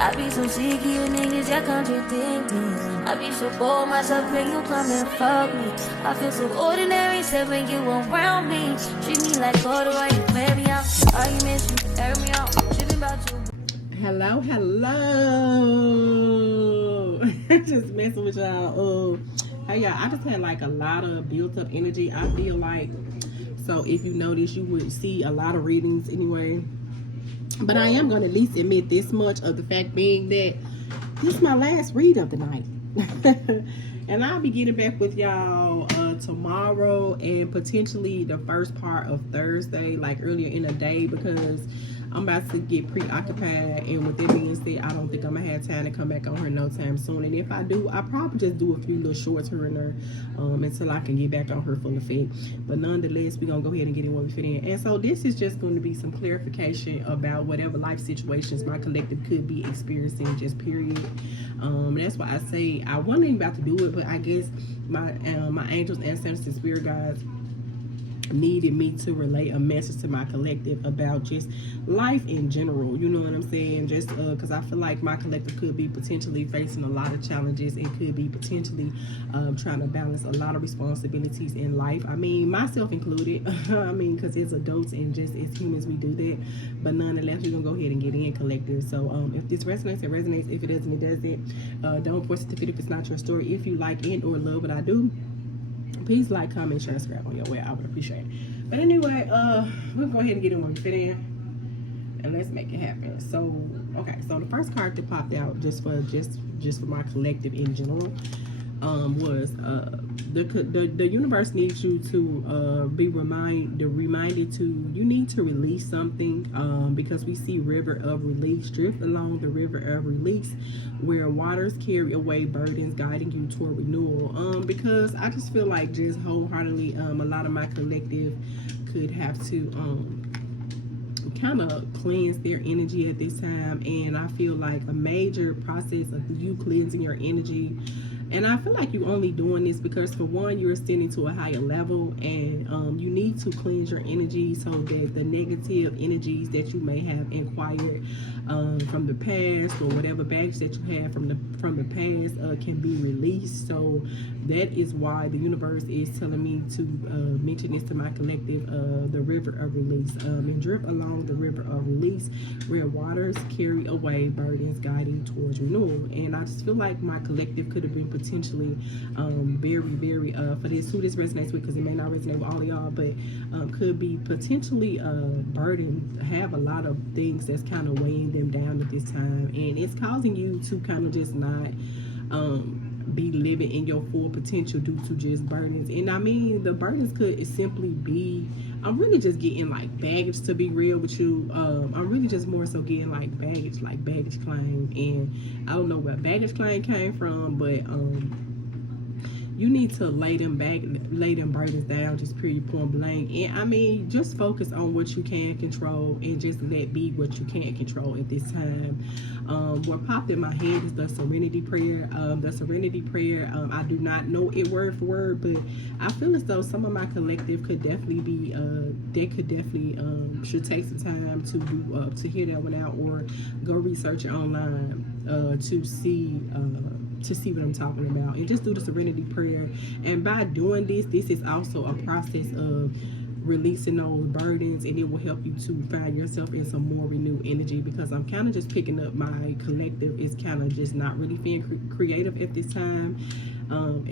I be so sick of you niggas, y'all contradicting. I be so bold myself when you come and fuck me. I feel so ordinary, except when you around me. Treat me like water while you play me out. Arguments, you air me out. Tripping about you. Hello. Just messing with y'all. Hey y'all, I just had like a lot of built up energy. I feel like, so if you notice, you would see a lot of readings anyway. But I am going to at least admit this much of the fact being that this is my last read of the night. And I'll be getting back with y'all tomorrow and potentially the first part of Thursday, like earlier in the day, because I'm about to get preoccupied, and with that being said, I don't think I'm gonna have time to come back on her no time soon. And if I do, I'll probably just do a few little shorts here and there until I can get back on her full effect. But nonetheless, we're gonna go ahead and get in where we fit in. And so this is just going to be some clarification about whatever life situations my collective could be experiencing, just period. That's why I say I wasn't about to do it, but I guess my angels, ancestors, and spirit guides needed me to relay a message to my collective about just life in general, you know what I'm saying? Just because I feel like my collective could be potentially facing a lot of challenges and could be potentially trying to balance a lot of responsibilities in life. I mean, myself included. I mean, because as adults and just as humans, we do that. But nonetheless, we're gonna go ahead and get in, collective. So if this resonates, it resonates. If it doesn't, it doesn't. Don't force it to fit if it's not your story. If you like and or love what I do, please like, comment, share, subscribe on your way. I would appreciate it. But anyway, we'll go ahead and get in where we fit in, and let's make it happen. So, okay. So the first card that popped out just for my collective in general was the universe needs you to be reminded to you need to release something because we see river of release. Drift along the river of release where waters carry away burdens, guiding you toward renewal. Because I just feel like just wholeheartedly a lot of my collective could have to kind of cleanse their energy at this time, and I feel like a major process of you cleansing your energy. And I feel like you're only doing this because, for one, you're ascending to a higher level, and you need to cleanse your energy so that the negative energies that you may have acquired from the past or whatever baggage that you have from the past can be released. So that is why the universe is telling me to mention this to my collective, the river of release. And drift along the river of release where waters carry away burdens, guiding towards renewal. And I just feel like my collective could have been potentially very for this, who this resonates with, because it may not resonate with all of y'all, but could be potentially burdened, have a lot of things that's kind of weighing them down at this time, and it's causing you to kind of just not be living in your full potential due to just burdens. And I mean, the burdens could simply be, I'm really just getting like baggage, to be real with you. I'm really just more so getting like baggage claim, and I don't know where baggage claim came from, but you need to lay them burdens down, just period, point blank. And I mean, just focus on what you can control and just let be what you can't control at this time. What popped in my head is the serenity prayer. I do not know it word for word, but I feel as though some of my collective could definitely be should take some time to do to hear that one out, or go research it online to see what I'm talking about, and just do the serenity prayer. And by doing this is also a process of releasing those burdens, and it will help you to find yourself in some more renewed energy, because I'm kind of just picking up my collective is kind of just not really being creative at this time.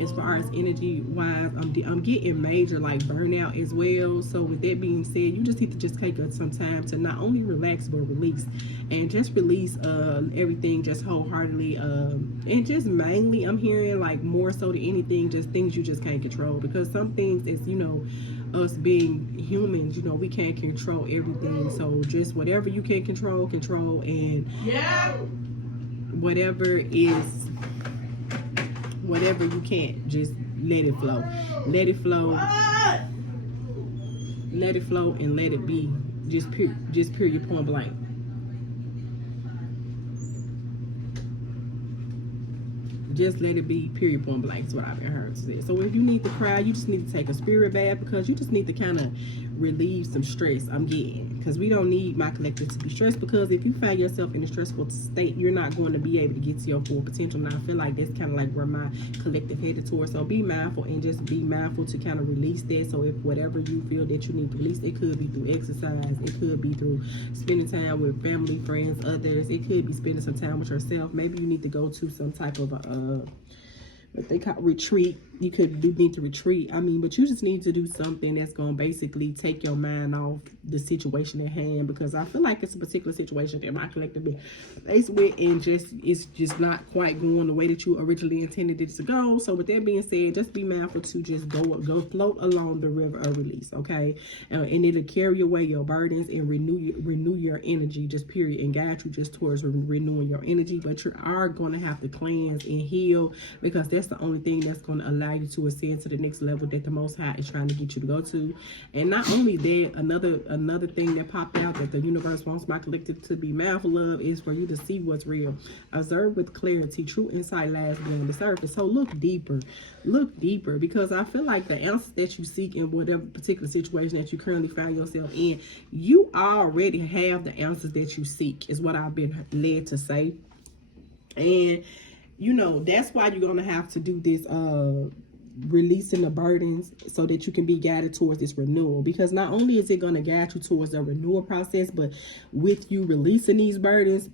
As far as energy wise, I'm getting major like burnout as well. So with that being said, you just need to just take some time to not only relax but release, and just release everything just wholeheartedly, and just mainly I'm hearing like more so than anything, just things you just can't control, because some things is, you know, us being humans, you know, we can't control everything. So just whatever you can control, and whatever you can't, just let it flow and let it be, just period, point blank. Just let it be, period, point blank is what I've been heard say. So if you need to cry, you just need to take a spirit bath, because you just need to kind of relieve some stress I'm getting. because we don't need my collective to be stressed, because if you find yourself in a stressful state, you're not going to be able to get to your full potential. Now I feel like that's kind of like where my collective headed towards. So be mindful, and just be mindful to kind of release that. So if whatever you feel that you need to release, it could be through exercise, it could be through spending time with family, friends, others, it could be spending some time with yourself. Maybe you need to go to some type of what they call retreat. You could need to retreat. I mean, but you just need to do something that's going to basically take your mind off the situation at hand, because I feel like it's a particular situation that my collective been faced with, and it's just not quite going the way that you originally intended it to go. So with that being said, just be mindful to just go float along the river of release, okay? And it'll carry away your burdens and renew your energy, just period, and guide you just towards renewing your energy. But you are going to have to cleanse and heal, because that's the only thing that's going to allow you to ascend to the next level that the Most High is trying to get you to go to. And not only that, another thing that popped out that the universe wants my collective to be mindful of is for you to see what's real. Observe with clarity. True insight lies beyond the surface. So look deeper, because I feel like the answers that you seek in whatever particular situation that you currently find yourself in, you already have the answers that you seek, is what I've been led to say. And you know, that's why you're going to have to do this releasing the burdens, so that you can be guided towards this renewal. Because not only is it going to guide you towards the renewal process, but with you releasing these burdens,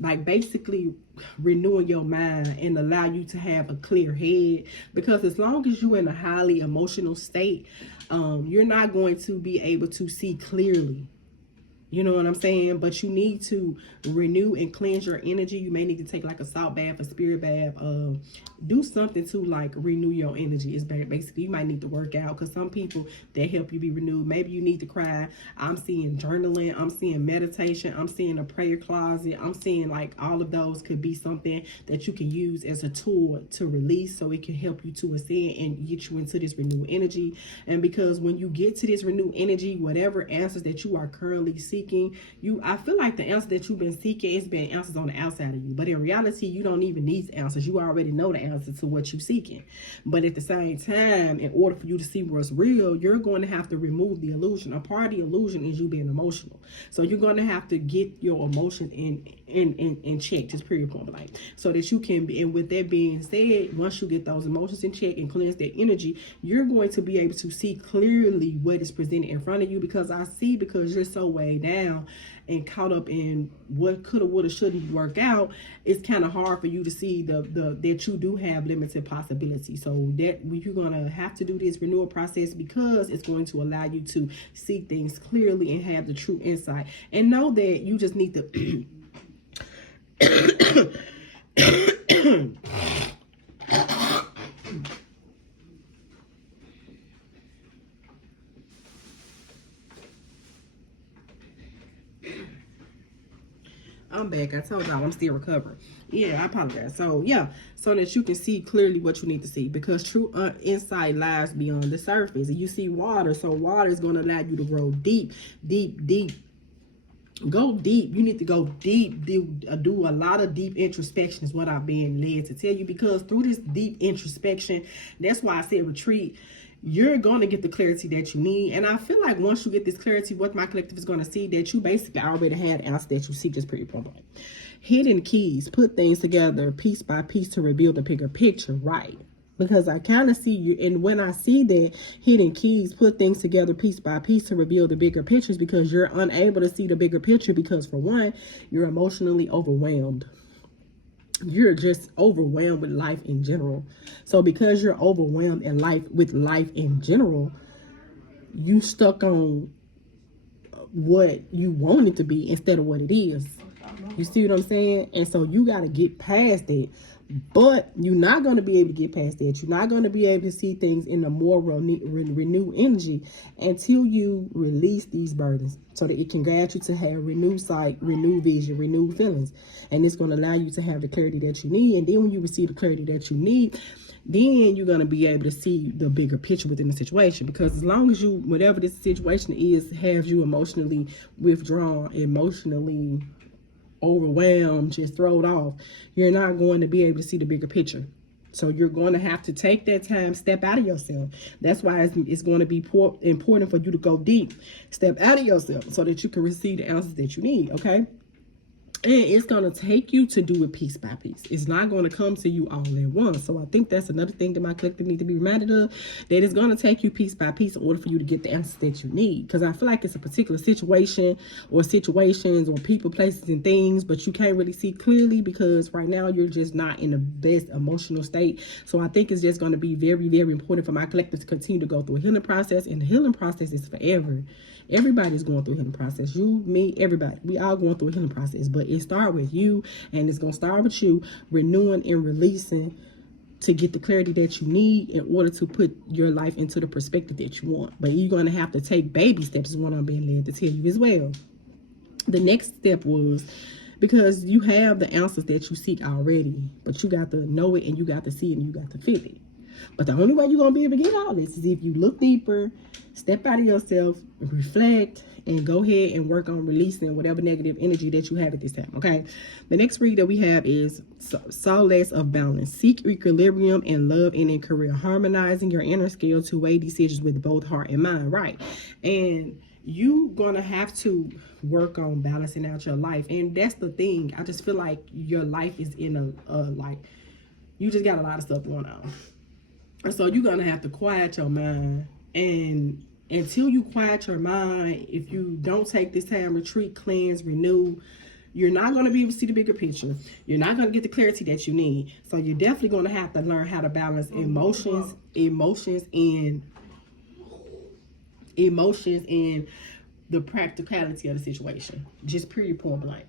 like basically renewing your mind and allow you to have a clear head. Because as long as you're in a highly emotional state, you're not going to be able to see clearly. You know what I'm saying? But you need to renew and cleanse your energy. You may need to take like a salt bath, a spirit bath, do something to like renew your energy. It's basically, you might need to work out, because some people that help you be renewed. Maybe you need to cry. I'm seeing journaling, I'm seeing meditation, I'm seeing a prayer closet, I'm seeing like all of those could be something that you can use as a tool to release, so it can help you to ascend and get you into this renewed energy. And because when you get to this renewed energy, whatever answers that you are currently seeking, I feel like the answer that you've been seeking has been answers on the outside of you, but in reality you don't even need answers. You already know the answer to what you're seeking. But at the same time, in order for you to see what's real, you're going to have to remove the illusion. A part of the illusion is you being emotional, so you're going to have to get your emotion in check, just period, point blank, so that you can be. And with that being said, once you get those emotions in check and cleanse that energy, you're going to be able to see clearly what is presented in front of you. Because you're so weighed down and caught up in what coulda, woulda, shouldn't work out, it's kind of hard for you to see that you do have limited possibilities. So that you're gonna have to do this renewal process, because it's going to allow you to see things clearly and have the true insight, and know that you just need to I'm back. I told y'all I'm still recovering. Yeah, I apologize. So yeah, so that you can see clearly what you need to see, because true insight lies beyond the surface. And you see water, so water is going to allow you to grow deep. Go deep. You need to go deep. Do a lot of deep introspection is what I've been led to tell you, because through this deep introspection, that's why I said retreat, you're going to get the clarity that you need. And I feel like once you get this clarity, what my collective is going to see, that you basically already had answers that you seek, just pretty point. Hidden keys, put things together piece by piece to reveal the bigger picture, right? Because I kind of see you, and when I see that hidden keys, put things together piece by piece to reveal the bigger pictures, because you're unable to see the bigger picture, because for one, you're emotionally overwhelmed. You're just overwhelmed with life in general. So because you're overwhelmed with life in general, you stuck on what you want it to be instead of what it is. You see what I'm saying? And so you got to get past it. But you're not going to be able to get past that. You're not going to be able to see things in a more renewed energy until you release these burdens, so that it can guide you to have renewed sight, renewed vision, renewed feelings. And it's going to allow you to have the clarity that you need. And then when you receive the clarity that you need, then you're going to be able to see the bigger picture within the situation. Because as long as you, whatever this situation is, has you emotionally withdrawn, emotionally overwhelmed, just thrown off, you're not going to be able to see the bigger picture. So you're going to have to take that time, step out of yourself. That's why it's going to be important for you to go deep, step out of yourself so that you can receive the answers that you need, okay? And it's going to take you to do it piece by piece. It's not going to come to you all at once. So I think that's another thing that my collective need to be reminded of, that it's going to take you piece by piece in order for you to get the answers that you need. Because I feel like it's a particular situation or situations or people, places, and things, but you can't really see clearly because right now you're just not in the best emotional state. So I think it's just going to be very, very important for my collective to continue to go through a healing process. And the healing process is forever. Everybody's going through a healing process. You, me, everybody. We all going through a healing process. But it starts with you, and it's going to start with you renewing and releasing to get the clarity that you need in order to put your life into the perspective that you want. But you're going to have to take baby steps, is what I'm being led to tell you as well. The next step was, because you have the answers that you seek already, but you got to know it, and you got to see it, and you got to feel it. But the only way you're going to be able to get all this is if you look deeper, step out of yourself, reflect, and go ahead and work on releasing whatever negative energy that you have at this time, okay? The next read that we have is Solace of Balance. Seek equilibrium in love and in career, harmonizing your inner scale to weigh decisions with both heart and mind, right? And you're going to have to work on balancing out your life. And that's the thing. I just feel like your life is in like, you just got a lot of stuff going on. And so you're going to have to quiet your mind. And until you quiet your mind, if you don't take this time, retreat, cleanse, renew, you're not going to be able to see the bigger picture. You're not going to get the clarity that you need. So you're definitely going to have to learn how to balance emotions and the practicality of the situation. Just period, point blank.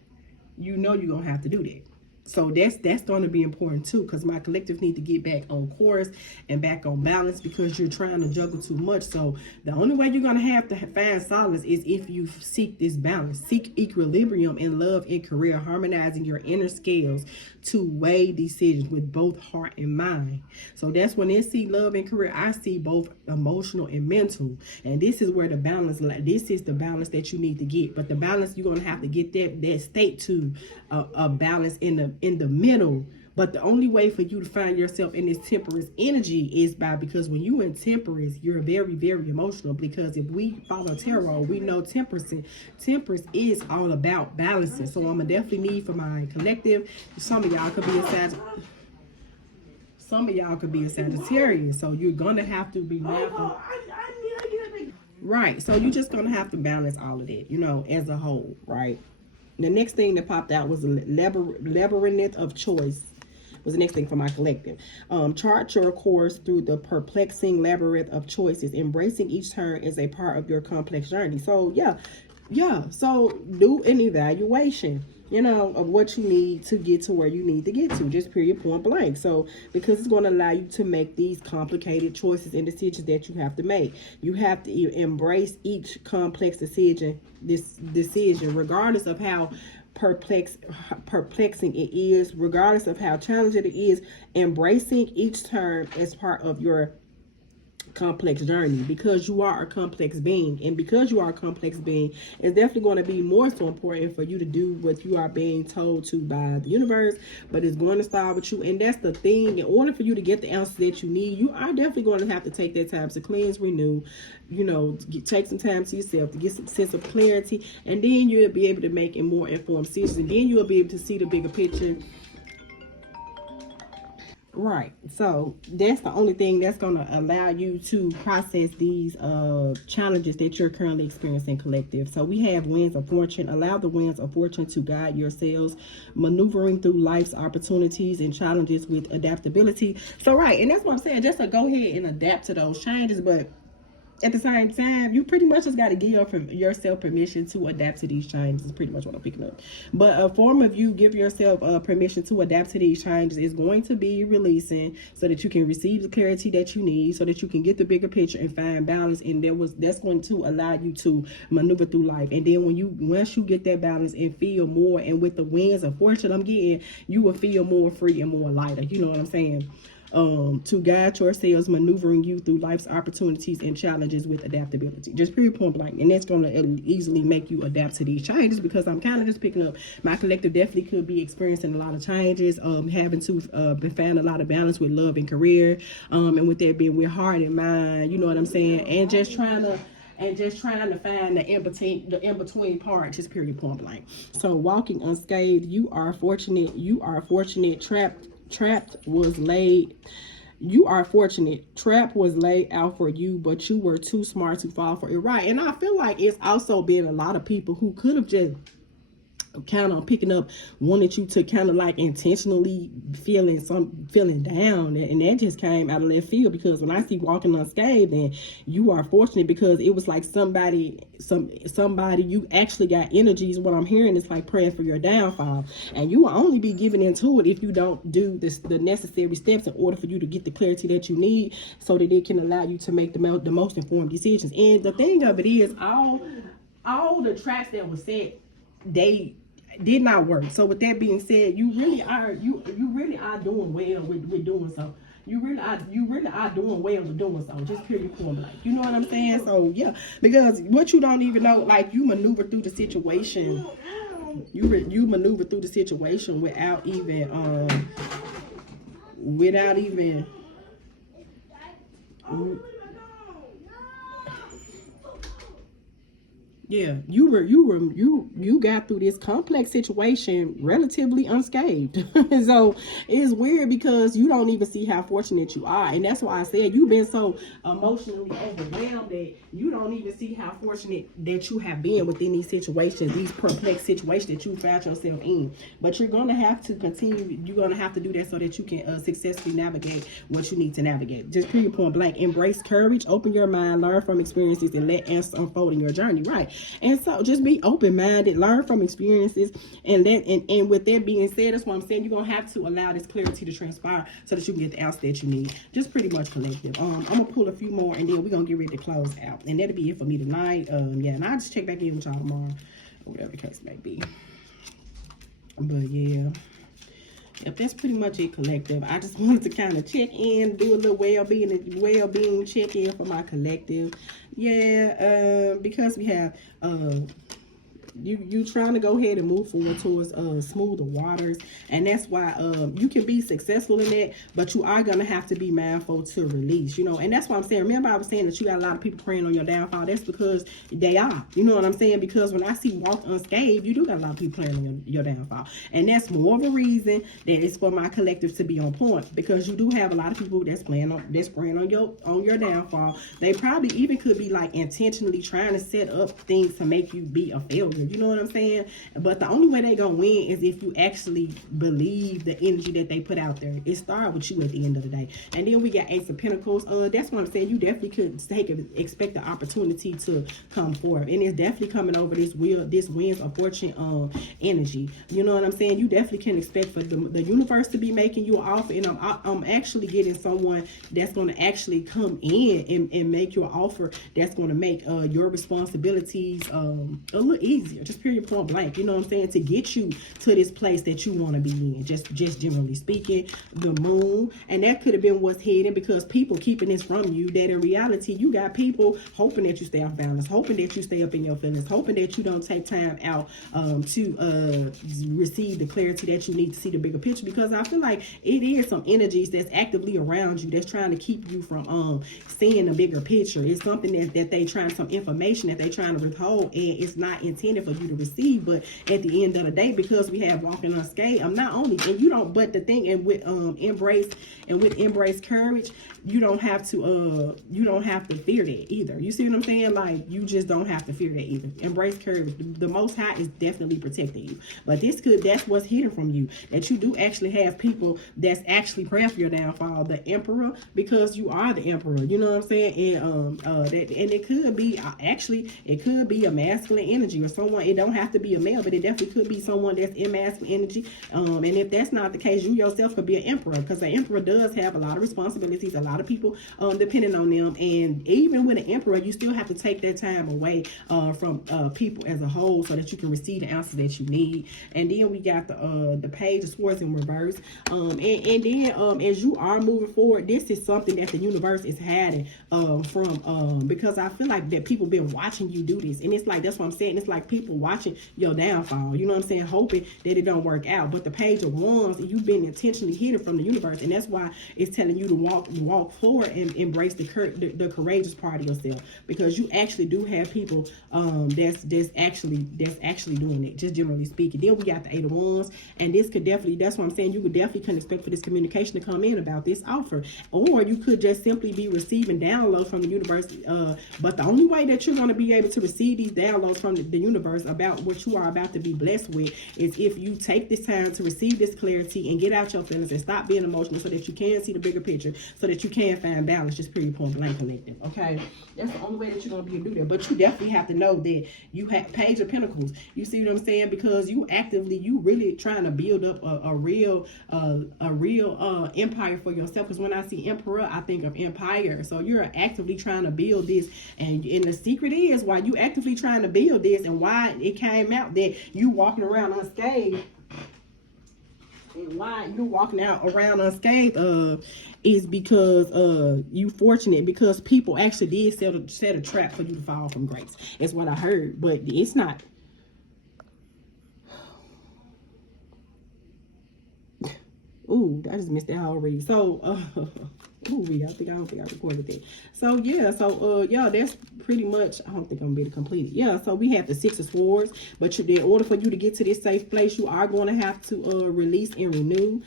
You know you're going to have to do that. So that's going to be important too, because my collective need to get back on course and back on balance, because you're trying to juggle too much. So the only way you're going to have to find solace is if you seek this balance. Seek equilibrium in love and career, harmonizing your inner scales to weigh decisions with both heart and mind. So that's when they see love and career, I see both emotional and mental. And this is where the balance, this is the balance that you need to get. But the balance, you're going to have to get that state to a balance in the middle. But the only way for you to find yourself in this temperance energy is because when you in temperance, you're very, very emotional. Because if we follow tarot, we know temperance is all about balancing. So I'm gonna definitely need for my collective. Some of y'all could be a Sagittarius. So you're gonna have to be mindful. Right. So you're just gonna have to balance all of that, as a whole, right? The next thing that popped out was a labyrinth of choice. Was the next thing for my collective. Chart your course through the perplexing labyrinth of choices, embracing each turn as a part of your complex journey. So yeah. So do an evaluation, of what you need to get to where you need to get to, just period, point blank. So because it's going to allow you to make these complicated choices and decisions that you have to make. You have to embrace each complex decision, regardless of how perplexing it is, regardless of how challenging it is, embracing each turn as part of your complex journey, because you are a complex being. And because you are a complex being, it's definitely going to be more so important for you to do what you are being told to by the universe, but it's going to start with you. And that's the thing, in order for you to get the answers that you need, you are definitely going to have to take that time to cleanse, renew, take some time to yourself to get some sense of clarity, and then you'll be able to make a more informed decisions, and then you'll be able to see the bigger picture. Right. So that's the only thing that's going to allow you to process these challenges that you're currently experiencing, collective. So we have winds of fortune. Allow the winds of fortune to guide yourselves, maneuvering through life's opportunities and challenges with adaptability. So right. And that's what I'm saying. Just to go ahead and adapt to those changes. But at the same time, you pretty much just got to give yourself permission to adapt to these changes. Is pretty much what I'm picking up. But a form of you give yourself permission to adapt to these changes is going to be releasing, so that you can receive the clarity that you need, so that you can get the bigger picture and find balance. And that's going to allow you to maneuver through life. And then once you get that balance and feel more, and with the winds of fortune I'm getting, you will feel more free and more lighter. You know what I'm saying? to guide yourselves, maneuvering you through life's opportunities and challenges with adaptability. Just period, point blank. And that's going to easily make you adapt to these changes, because I'm kind of just picking up my collective definitely could be experiencing a lot of changes, having to find a lot of balance with love and career, and with that being with heart and mind, you know what I'm saying, and just trying to find the in between part, just period, point blank. So walking unscathed, you are fortunate. Trapped was laid. You are fortunate. Trap was laid out for you, but you were too smart to fall for it. Right. And I feel like it's also been a lot of people who could have just kind of picking up, wanted you to kind of like intentionally feeling down, and that just came out of left field, because when I see walking unscathed, then you are fortunate, because it was like somebody you actually got energies. What I'm hearing is like praying for your downfall, and you will only be giving into it if you don't do the necessary steps in order for you to get the clarity that you need, so that it can allow you to make the most informed decisions. And the thing of it is, all the traps that were set, they did not work. So with that being said, you really are doing well with doing so. You really are doing well with doing so. Just period, point blank. You know what I'm saying? So yeah, because what you don't even know, like, you maneuver through the situation. You maneuver through the situation without even yeah, you got through this complex situation relatively unscathed. So it's weird, because you don't even see how fortunate you are, and that's why I said you've been so emotionally overwhelmed that you don't even see how fortunate that you have been within these situations, these perplexed situations that you found yourself in. But you're gonna have to continue. You're gonna have to do that so that you can successfully navigate what you need to navigate. Just period, point blank. Embrace courage, open your mind, learn from experiences, and let answers unfold in your journey. Right. And so just be open-minded, learn from experiences, and with that being said, that's what I'm saying, you're gonna have to allow this clarity to transpire so that you can get the answer that you need. Just pretty much collective. I'm gonna pull a few more, and then we're gonna get ready to close out, and that'll be it for me tonight. Yeah, and I'll just check back in with y'all tomorrow, or whatever the case may be. But yeah, yep, that's pretty much it, collective. I just wanted to kind of check in, do a little well-being check-in for my collective. Yeah, because we have you trying to go ahead and move forward towards smoother waters, and that's why you can be successful in that, but you are gonna have to be mindful to release, you know. And that's why I'm saying, remember I was saying that you got a lot of people praying on your downfall. That's because they are, you know what I'm saying, because when I see walk unscathed, you do got a lot of people praying on your downfall, and that's more of a reason that it's for my collective to be on point, because you do have a lot of people that's praying on your downfall. They probably even could be like intentionally trying to set up things to make you be a failure. You know what I'm saying? But the only way they gonna win is if you actually believe the energy that they put out there. It started with you at the end of the day. And then we got Ace of Pentacles. That's what I'm saying. You definitely could expect the opportunity to come forward, and it's definitely coming over this winds of fortune energy. You know what I'm saying? You definitely can expect for the universe to be making you an offer, and I'm actually getting someone that's gonna actually come in and make you an offer that's gonna make your responsibilities a little easier. Just period, point blank. You know what I'm saying? To get you to this place that you want to be in. Just generally speaking, the moon. And that could have been what's hidden, because people keeping this from you, that in reality, you got people hoping that you stay off balance, hoping that you stay up in your feelings, hoping that you don't take time out to receive the clarity that you need to see the bigger picture. Because I feel like it is some energies that's actively around you that's trying to keep you from seeing the bigger picture. It's something that they trying, some information that they trying to withhold, and it's not intended for you to receive. But at the end of the day, because we have walking unscathed, not only, and you don't, but the thing, and with embrace courage, you don't have to fear that either. You see what I'm saying? Like, you just don't have to fear that either. Embrace courage. The Most High is definitely protecting you. But that's what's hidden from you, that you do actually have people that's actually praying for your downfall. The Emperor, because you are the Emperor. You know what I'm saying? And it could be a masculine energy, or someone someone, it don't have to be a male, but it definitely could be someone that's in masculine energy. And if that's not the case, you yourself could be an emperor, because the emperor does have a lot of responsibilities, a lot of people depending on them. And even with an emperor, you still have to take that time away from people as a whole, so that you can receive the answers that you need. And then we got the page of swords in reverse. And then as you are moving forward, this is something that the universe is hiding from, because I feel like that people been watching you do this, and it's like, that's what I'm saying, it's like people watching your downfall, you know what I'm saying, hoping that it don't work out. But the page of wands, you've been intentionally hidden from the universe, and that's why it's telling you to walk forward and embrace the courageous part of yourself, because you actually do have people that's actually doing it, just generally speaking. Then we got the 8 of wands, and this could definitely, that's what I'm saying, you could definitely can expect for this communication to come in about this offer, or you could just simply be receiving downloads from the universe. But the only way that you're going to be able to receive these downloads from the universe about what you are about to be blessed with is if you take this time to receive this clarity and get out your feelings and stop being emotional, so that you can see the bigger picture, so that you can find balance, just period, point blank, collective. Okay, that's the only way that you're going to be able to do that. But you definitely have to know that you have page of pentacles. You see what I'm saying? Because you really trying to build up a real empire for yourself. Because when I see emperor, I think of empire. So you're actively trying to build this, and the secret is why you actively trying to build this, and why it came out that you walking around unscathed, and why you're walking around unscathed is because you fortunate, because people actually did set a trap for you to fall from grace. That's what I heard, but it's not. Ooh, I just missed that already. So ooh, I don't think I recorded that. So yeah, yeah, that's pretty much, I don't think I'm gonna be able to complete it. Yeah, so we have the 6 of swords, but in order for you to get to this safe place, you are going to have to release and renew,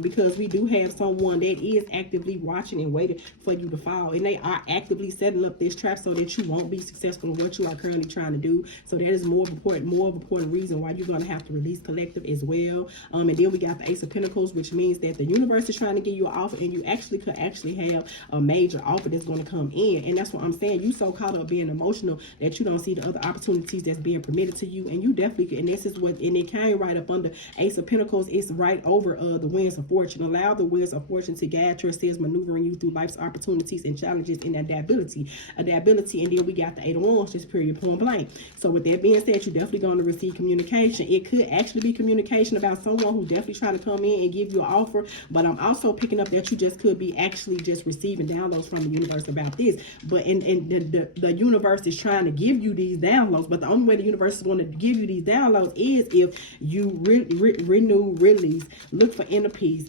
because we do have someone that is actively watching and waiting for you to fall, and they are actively setting up this trap so that you won't be successful in what you are currently trying to do. So that is more important reason why you're going to have to release, collective, as well. And then we got the Ace of Pentacles, which means that the universe is trying to give you an offer, and you could have a major offer that's going to come in. And that's what I'm saying, you so caught up being emotional that you don't see the other opportunities that's being permitted to you. And you definitely, and this is what, and it came right up under Ace of Pentacles. It's right over the winds of fortune. Allow the winds of fortune to guide your steps, maneuvering you through life's opportunities and challenges, and adaptability. And then we got the 8 of wands, just period, point blank. So with that being said, you're definitely going to receive communication. It could actually be communication about someone who definitely trying to come in and give you an offer, but I'm also picking up that you just could be actually just receiving downloads from the universe about this. But the universe is trying to give you these downloads, but the only way the universe is going to give you these downloads is if you renew, release, look for inner peace,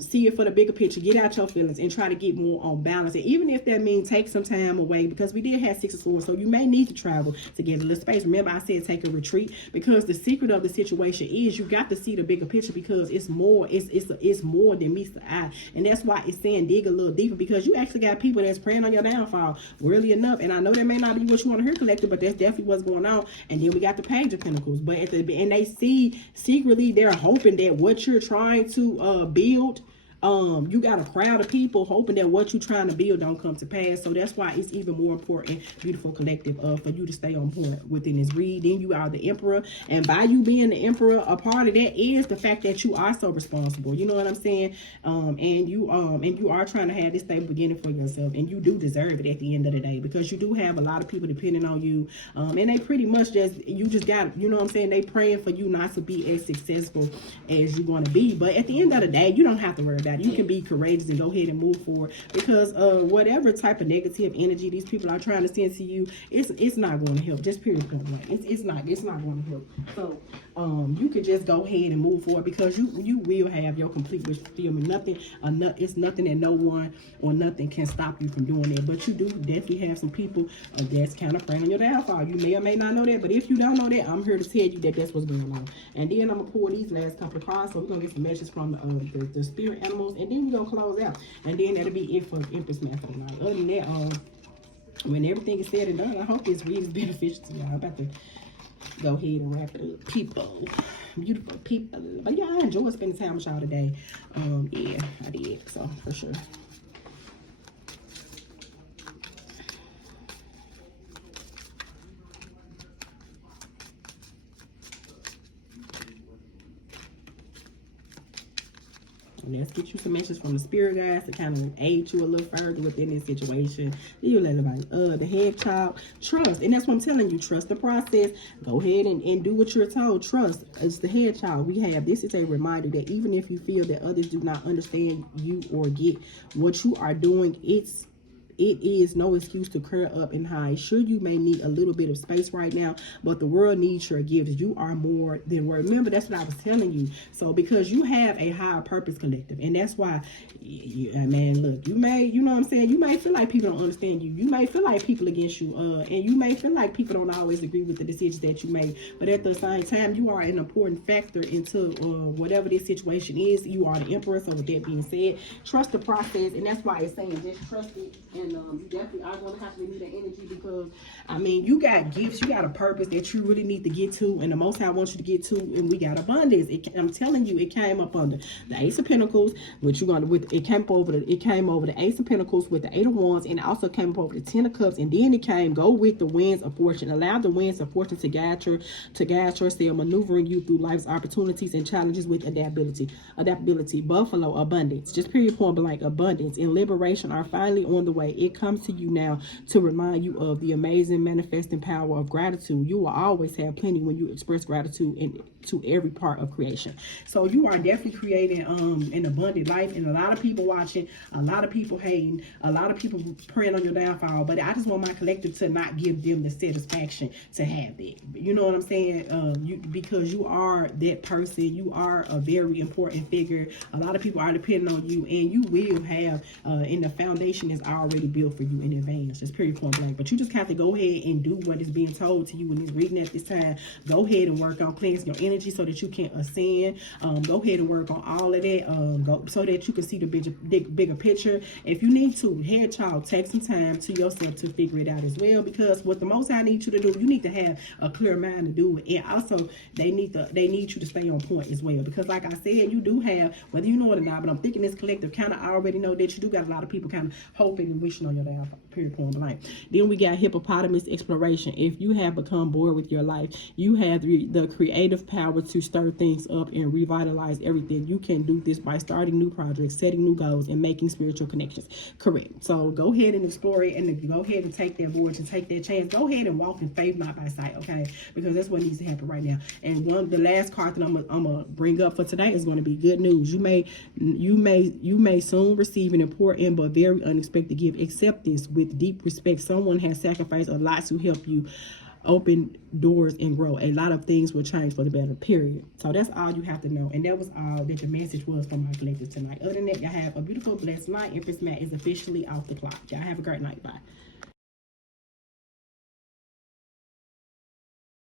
see it for the bigger picture, get out your feelings, and try to get more on balance. And even if that means take some time away, because we did have 6 of swords, so you may need to travel to get a little space. Remember, I said take a retreat, because the secret of the situation is you got to see the bigger picture, because it's more than meets the eye. And that's why it's saying dig a little deeper, because you actually got people that's praying on your downfall, really enough. And I know that may not be what you want to hear, collective, but that's definitely what's going on. And then we got the Page of Pentacles, but and they see secretly, they're hoping that what you're trying to build, you got a crowd of people hoping that what you're trying to build don't come to pass. So that's why it's even more important, beautiful collective, for you to stay on point within this read. Then you are the emperor, and by you being the emperor, a part of that is the fact that you are so responsible, you know what I'm saying, and you are trying to have this stable beginning for yourself, and you do deserve it at the end of the day, because you do have a lot of people depending on you, and they pretty much you just got, you know what I'm saying, they praying for you not to be as successful as you're going to be. But at the end of the day, you don't have to worry about it. You can be courageous and go ahead and move forward, because whatever type of negative energy these people are trying to send to you, it's not going to help. Just period, point blank. It's not going to help. So you could just go ahead and move forward, because you will have your complete wish fulfillment. It's nothing that no one or nothing can stop you from doing that. But you do definitely have some people that's kind of praying on your downfall. You may or may not know that, but if you don't know that, I'm here to tell you that that's what's going on. And then I'm gonna pull these last couple of cards, so we're gonna get some messages from the spirit animals, and then we're gonna close out, and then that'll be it for Empress Method tonight. Other than that, when everything is said and done, I hope this read is beneficial to y'all. I'm about to go ahead and wrap it up, people, beautiful people. But yeah, I enjoyed spending time with y'all today. Yeah, I did, so for sure. Let's get you some messages from the spirit guides to kind of aid you a little further within this situation. You let the head child, trust. And that's what I'm telling you. Trust the process. Go ahead and do what you're told. Trust. It's the head child we have. This is a reminder that even if you feel that others do not understand you or get what you are doing, it is no excuse to curl up and hide. Sure, you may need a little bit of space right now, but the world needs your gifts. You are more than worth. Remember, that's what I was telling you. So because you have a higher purpose collective, and that's why, man, look, you may, you know what I'm saying, you may feel like people don't understand you. You may feel like people against you, and you may feel like people don't always agree with the decisions that you make. But at the same time, you are an important factor into whatever this situation is. You are the emperor. So with that being said, trust the process, and that's why it's saying just trust it. And you definitely are going to have to renew that energy because, I mean, you got gifts, you got a purpose that you really need to get to, and the Most High wants you to get to, and we got abundance. I'm telling you, it came up under the Ace of Pentacles, which you're going to, it came over the Ace of Pentacles with the Eight of Wands, and it also came up over the Ten of Cups, and then it came, go with the winds of fortune. Allow the winds of fortune to guide yourself, maneuvering you through life's opportunities and challenges with adaptability. Buffalo, abundance, just period, point blank, abundance and liberation are finally on the way. It comes to you now to remind you of the amazing manifesting power of gratitude. You will always have plenty when you express gratitude to every part of creation. So you are definitely creating an abundant life, and a lot of people watching, a lot of people hating, a lot of people praying on your downfall, but I just want my collective to not give them the satisfaction to have that. You know what I'm saying? Because you are that person, you are a very important figure. A lot of people are depending on you, and you will have and the foundation is already built for you in advance. Just period, point blank. But you just have to go ahead and do what is being told to you in this reading at this time. Go ahead and work on cleansing your energy so that you can ascend. Go ahead and work on all of that so that you can see the bigger picture. If you need to, head child, take some time to yourself to figure it out as well, because what the Most High needs you to do, you need to have a clear mind to do it. And also they need you to stay on point as well, because like I said, you do have, whether you know it or not, but I'm thinking this collective kind of already know that you do got a lot of people kind of hoping and wishing on your downfall, period, point blank. Then we got hippopotamus exploration. If you have become bored with your life, you have the creative power to stir things up and revitalize everything. You can do this by starting new projects, setting new goals, and making spiritual connections. Correct. So go ahead and explore it, and if you go ahead and take that voyage and take that chance, go ahead and walk in faith, not by sight, okay? Because that's what needs to happen right now. And the last card that I'm gonna bring up for today is going to be good news. You may soon receive an important but very unexpected gift. Accept this with deep respect. Someone has sacrificed a lot to help you open doors and grow. A lot of things will change for the better, period. So that's all you have to know, and that was all that the message was from my collective tonight. Other than that, y'all have a beautiful, blessed night. Empress Matt is officially off the clock. Y'all have a great night. Bye.